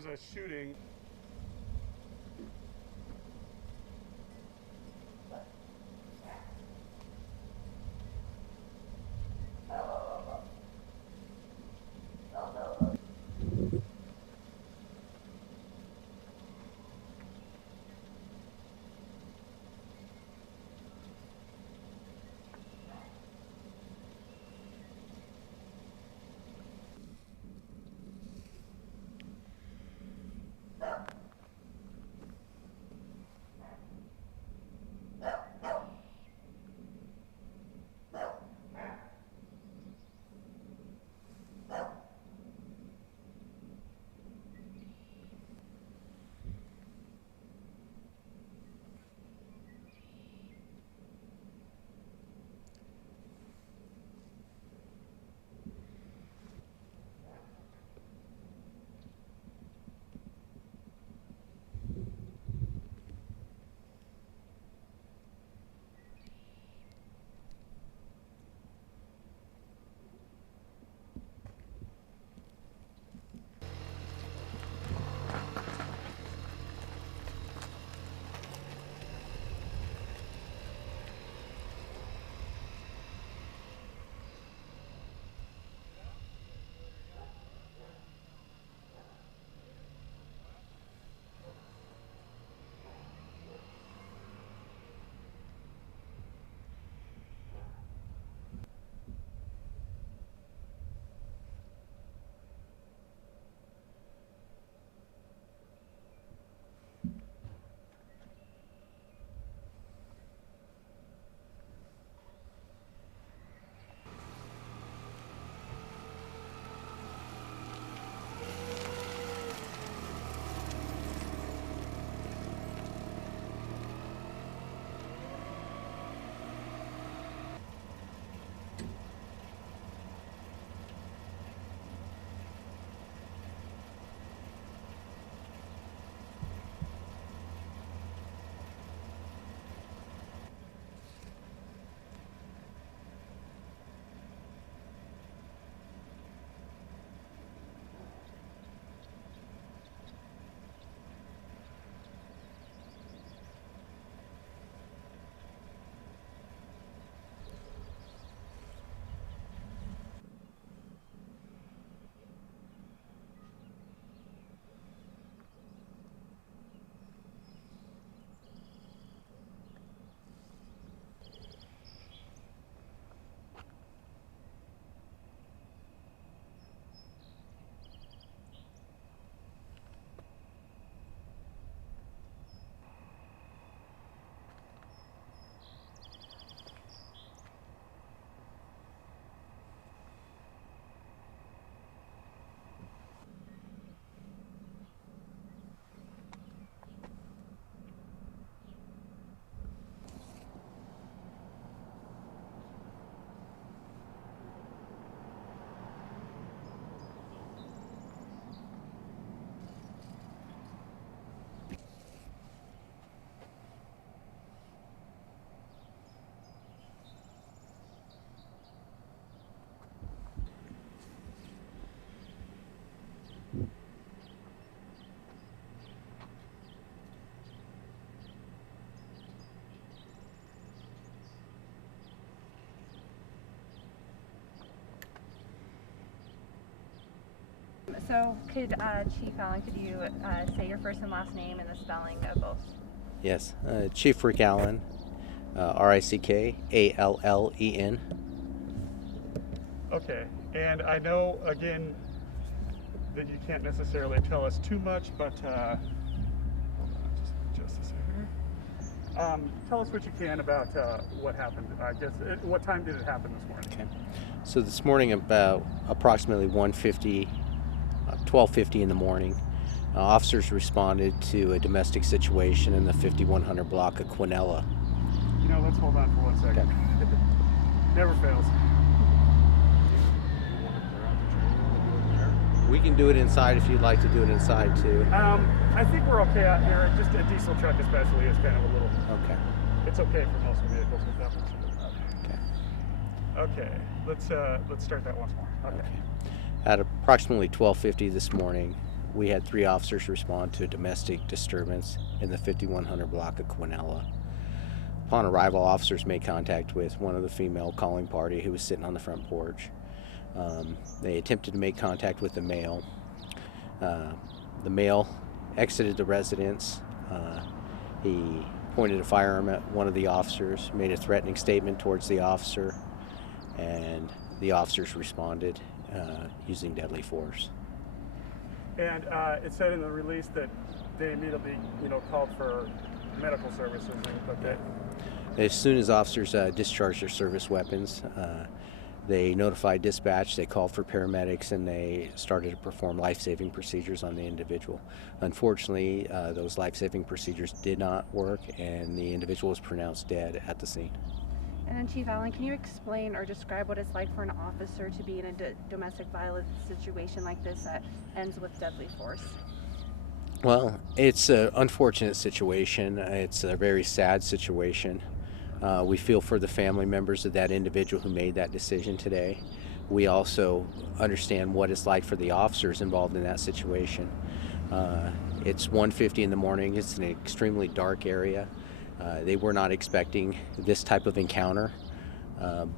was a shooting. So could Chief Allen, could you say your first and last name and the spelling of both? Yes, Chief Rick Allen, Rickallen. Okay, and I know again that you can't necessarily tell us too much, but hold on, just a second. Tell us what you can about what happened. I guess what time did it happen this morning? Okay, so this morning about approximately 12:50 in the morning, officers responded to a domestic situation in the 5100 block of Quinella. You know, let's hold on for 1 second. Okay. Never fails. We can do it inside if you'd like to do it inside too. I think we're okay out here. Just a diesel truck especially is kind of a little... Okay. It's okay for most vehicles with that one. Okay. Okay, let's start that once more. Okay. At approximately 12:50 this morning, we had 3 officers respond to a domestic disturbance in the 5100 block of Quinella. Upon arrival, officers made contact with one of the female calling party who was sitting on the front porch. They attempted to make contact with the male. The male exited the residence. He pointed a firearm at one of the officers, made a threatening statement towards the officer, and the officers responded using deadly force. And it said in the release that they immediately, called for medical services. But as soon as officers discharged their service weapons, they notified dispatch, they called for paramedics, and they started to perform life-saving procedures on the individual. Unfortunately, those life-saving procedures did not work, and the individual was pronounced dead at the scene. And then Chief Allen, can you explain or describe what it's like for an officer to be in a domestic violence situation like this that ends with deadly force? Well, it's an unfortunate situation. It's a very sad situation. We feel for the family members of that individual who made that decision today. We also understand what it's like for the officers involved in that situation. It's 1:50 in the morning. It's an extremely dark area. They were not expecting this type of encounter,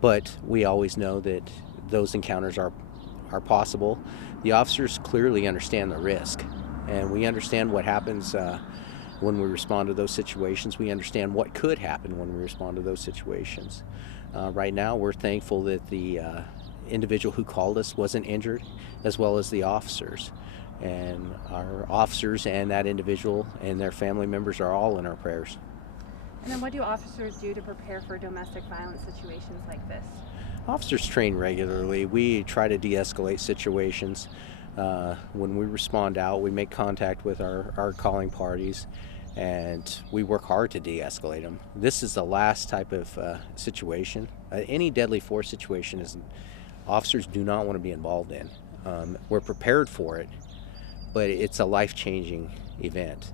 but we always know that those encounters are possible. The officers clearly understand the risk, and we understand what happens when we respond to those situations. We understand what could happen when we respond to those situations. Right now, we're thankful that the individual who called us wasn't injured, as well as the officers. And our officers and that individual and their family members are all in our prayers. And then what do officers do to prepare for domestic violence situations like this? Officers train regularly. We try to de-escalate situations. When we respond out, we make contact with our calling parties, and we work hard to de-escalate them. This is the last type of situation. Any deadly force situation officers do not want to be involved in. We're prepared for it, but it's a life-changing event,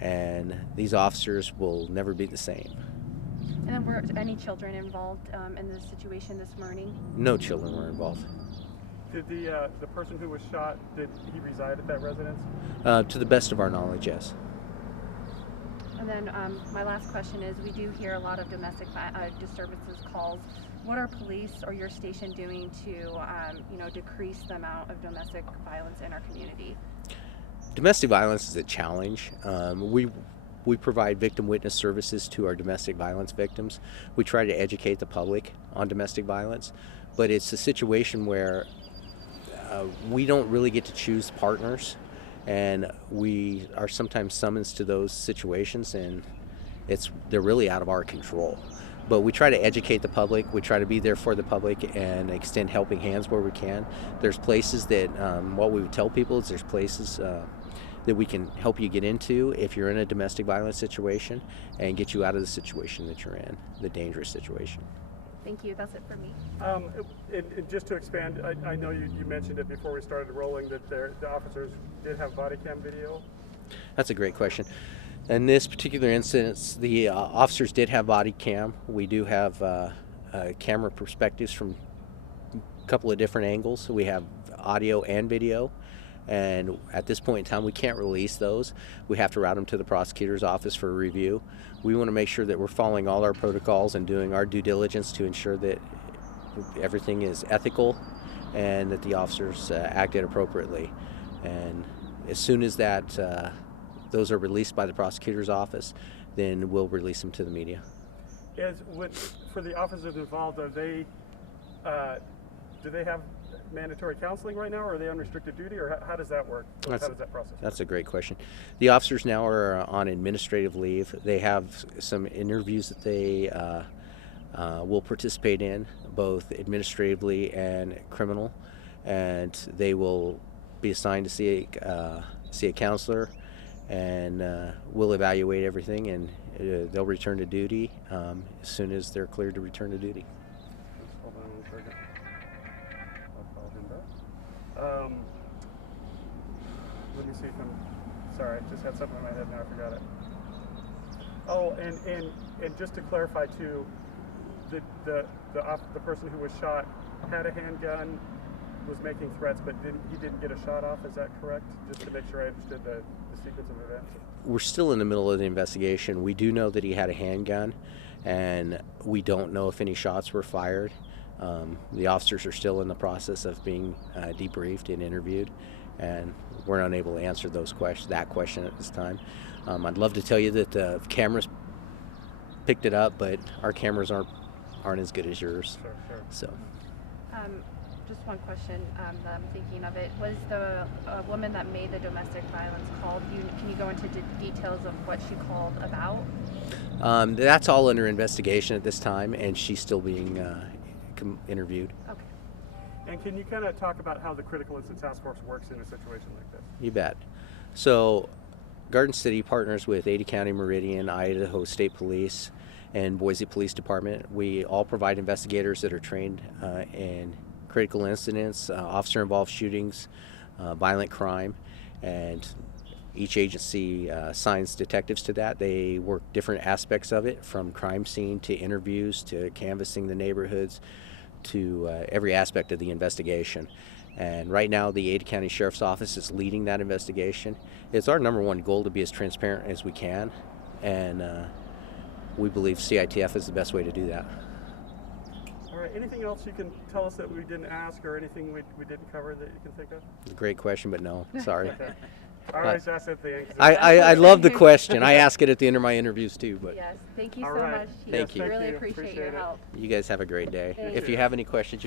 and these officers will never be the same. And then were any children involved in this situation this morning? No children were involved. Did the person who was shot, did he reside at that residence? To the best of our knowledge, yes. And then my last question is, we do hear a lot of domestic disturbances calls. What are police or your station doing to decrease the amount of domestic violence in our community? Domestic violence is a challenge. We provide victim witness services to our domestic violence victims. We try to educate the public on domestic violence, but it's a situation where we don't really get to choose partners, and we are sometimes summoned to those situations, and they're really out of our control. But we try to educate the public. We try to be there for the public and extend helping hands where we can. There's places that what we would tell people is there's places that we can help you get into if you're in a domestic violence situation and get you out of the situation that you're in, the dangerous situation. Thank you. That's it for me. And just to expand, I know you mentioned it before we started rolling that the officers did have body cam video. That's a great question. In this particular instance, the officers did have body cam. We do have camera perspectives from a couple of different angles. We have audio and video. And at this point in time, we can't release those. We have to route them to the prosecutor's office for review. We want to make sure that we're following all our protocols and doing our due diligence to ensure that everything is ethical and that the officers acted appropriately. And as soon as those are released by the prosecutor's office, then we'll release them to the media. For the officers involved, do they have mandatory counseling right now, or are they on restricted duty, or how does that work? How does that process work? That's a great question. The officers now are on administrative leave. They have some interviews that they will participate in, both administratively and criminal, and they will be assigned to see a counselor, and we'll evaluate everything, and they'll return to duty as soon as they're cleared to return to duty. Hold on one second. I'll call him back. Let me see if sorry, I just had something in my head, now I forgot it. Oh, and just to clarify too, the person who was shot had a handgun, was making threats, but he didn't get a shot off. Is that correct? Just to make sure I understood the sequence of events. We're still in the middle of the investigation. We do know that he had a handgun, and we don't know if any shots were fired. The officers are still in the process of being debriefed and interviewed, and we're unable to answer that question at this time. I'd love to tell you that the cameras picked it up, but our cameras aren't as good as yours. Sure. So. Just one question that I'm thinking of. It was the woman that made the domestic violence call. Can you go into details of what she called about? That's all under investigation at this time, and she's still being interviewed. Okay. And can you kind of talk about how the Critical Incident Task Force works in a situation like this? You bet. So, Garden City partners with Ada County Meridian, Idaho State Police, and Boise Police Department. We all provide investigators that are trained in critical incidents, officer-involved shootings, violent crime, and each agency assigns detectives to that. They work different aspects of it, from crime scene to interviews to canvassing the neighborhoods to every aspect of the investigation. And right now, the Ada County Sheriff's Office is leading that investigation. It's our number one goal to be as transparent as we can, and we believe CITF is the best way to do that. All right. Anything else you can tell us that we didn't ask, or anything we didn't cover that you can think of? It's a great question, but no, sorry. Okay. All right, so that's at the end. I love the question. I ask it at the end of my interviews too. But Yes. Thank you All so right. much, Chief. Thank you. Really Thank you. appreciate your Appreciate it. help. you guys have a great day. Thank If you. you have any questions,